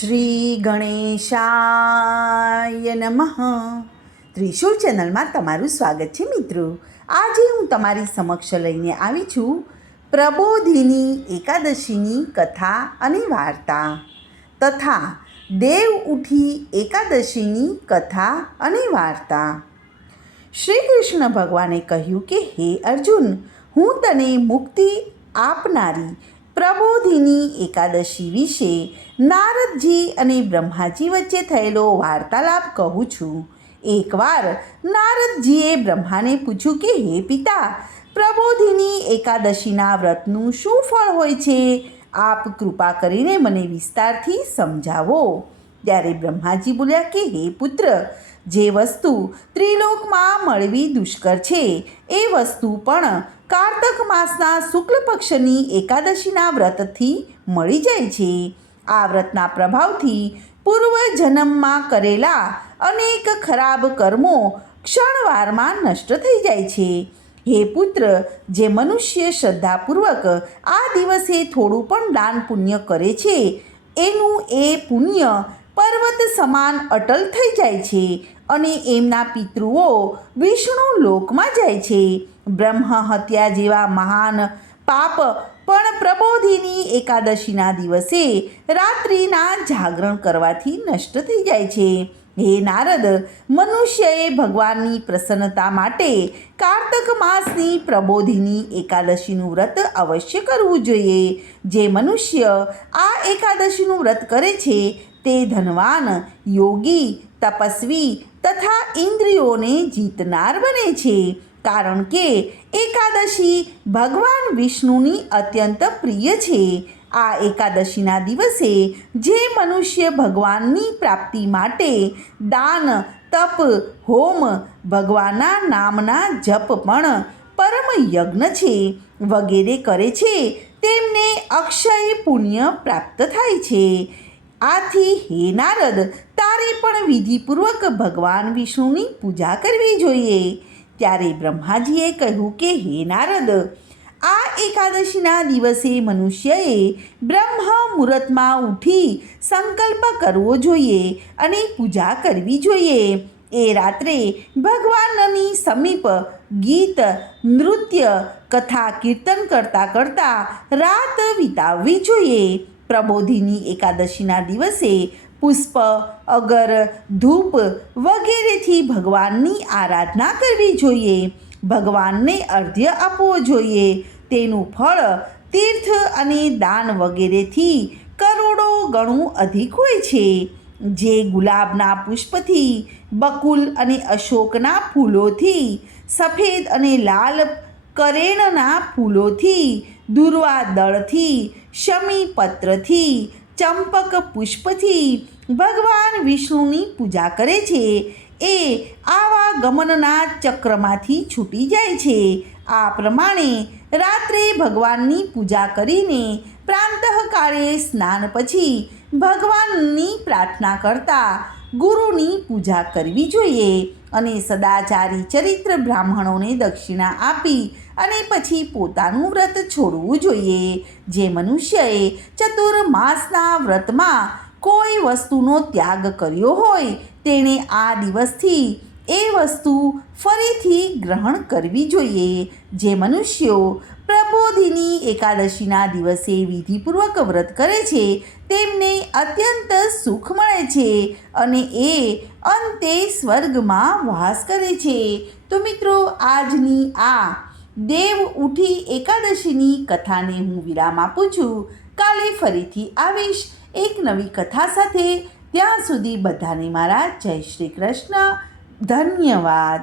શ્રી ગણેશાય નમઃ. ત્રિશુલ ચેનલમાં તમારું સ્વાગત છે મિત્રો. આજે હું તમારી સમક્ષ લઈને આવી છું પ્રબોધિની એકાદશીની કથા અને વાર્તા તથા દેવ ઉઠી એકાદશીની કથા અને વાર્તા. શ્રી કૃષ્ણ ભગવાને કહ્યું કે, હે અર્જુન, હું તને મુક્તિ આપનારી પ્રબોધિની એકાદશી વિશે નારદજી અને બ્રહ્માજી વચ્ચે થયેલો વાર્તાલાપ કહું છું. એકવાર નારદજીએ બ્રહ્માને પૂછ્યું કે, હે પિતા, પ્રબોધિની એકાદશીના વ્રતનું શું ફળ હોય છે? આપ કૃપા કરીને મને વિસ્તારથી સમજાવો. ત્યારે બ્રહ્માજી બોલ્યા કે, હે પુત્ર, જે વસ્તુ ત્રિલોકમાં મળવી દુષ્કર છે, એ વસ્તુ પણ કાર્તક માસના શુક્લ પક્ષની એકાદશીના વ્રતથી મળી જાય છે. આ વ્રતના પ્રભાવથી પૂર્વ જન્મમાં કરેલા અનેક ખરાબ કર્મો ક્ષણવારમાં નષ્ટ થઈ જાય છે. હે પુત્ર, જે મનુષ્ય શ્રદ્ધાપૂર્વક આ દિવસે થોડું પણ દાન પુણ્ય કરે છે, એનું એ પુણ્ય પર્વત સમાન અટલ થઈ જાય છે અને એમના પિતૃઓ વિષ્ણુ લોકમાં જાય છે. બ્રહ્મ હત્યા જેવા મહાન પાપ પણ પ્રબોધિની એકાદશીના દિવસે રાત્રિના જાગરણ કરવાથી નષ્ટ થઈ જાય છે. હે નારદ, મનુષ્યએ ભગવાનની પ્રસન્નતા માટે કાર્તક માસની પ્રબોધિની એકાદશીનું વ્રત અવશ્ય કરવું જોઈએ. જે મનુષ્ય આ એકાદશીનું વ્રત કરે છે તે ધનવાન, યોગી, તપસ્વી તથા ઇન્દ્રિયોને જીતનાર બને છે. કારણ કે એકાદશી ભગવાન વિષ્ણુની અત્યંત પ્રિય છે. આ એકાદશીના દિવસે જે મનુષ્ય ભગવાનની પ્રાપ્તિ માટે દાન, તપ, હોમ, ભગવાનના નામના જપ પણ પરમ યજ્ઞ છે, વગેરે કરે છે, તેમને અક્ષય પુણ્ય પ્રાપ્ત થાય છે. આથી હે નારદ, તારે પણ વિધિપૂર્વક ભગવાન વિષ્ણુની પૂજા કરવી જોઈએ. ત્યારે બ્રહ્માજીએ કહ્યું કે, હે નારદ, આ એકાદશીના દિવસે મનુષ્યએ બ્રહ્મ મુહૂર્તમાં ઉઠી સંકલ્પ કરવો જોઈએ અને પૂજા કરવી જોઈએ. એ રાત્રે ભગવાનની સમીપ ગીત, નૃત્ય, કથા, કીર્તન કરતાં કરતાં રાત વિતાવવી જોઈએ. પ્રબોધિની એકાદશીના દિવસે પુષ્પ, અગર, ધૂપ વગેરેથી ભગવાનની આરાધના કરવી જોઈએ. ભગવાનને અર્ધ્ય આપવો જોઈએ. તેનું ફળ, તીર્થ અને દાન વગેરેથી કરોડો ગણું અધિક હોય છે. જે ગુલાબના પુષ્પથી, બકુલ અને અશોકના ફૂલોથી, સફેદ અને લાલ કરેણના ફૂલોથી, દુર્વા દળથી શમી પત્રથી ચંપક પુષ્પથી ભગવાન વિષ્ણુની પૂજા કરે છે. એ આવા ગમનના ચક્રમાંથી છૂટી જાય છે. આ પ્રમાણે રાત્રે ભગવાનની પૂજા કરીને પ્રાંતઃકાળે સ્નાન પછી ભગવાનની પ્રાર્થના કરતા ગુરુની પૂજા કરવી જોઈએ અને સદાચારી ચરિત્ર બ્રાહ્મણોને દક્ષિણા આપી અને પછી પોતાનું વ્રત છોડવું જોઈએ. જે મનુષ્યએ ચતુર્માસના વ્રતમાં કોઈ વસ્તુનો ત્યાગ કર્યો હોય, તેણે આ દિવસથી એ વસ્તુ ફરીથી ગ્રહણ કરવી જોઈએ. જે મનુષ્યો પ્રબોધિની એકાદશીના દિવસે વિધિપૂર્વક વ્રત કરે છે, તેમને અત્યંત સુખ મળે છે અને એ અંતે સ્વર્ગમાં વાસ કરે છે. તો મિત્રો, આજની આ દેવ ઉઠી એકાદશીની કથાને હું વિરામ આપું છું. કાલે ફરીથી આવીશ એક નવી કથા સાથે. ત્યાં સુધી બધાને મારા જય શ્રી કૃષ્ણ. ધન્યવાદ.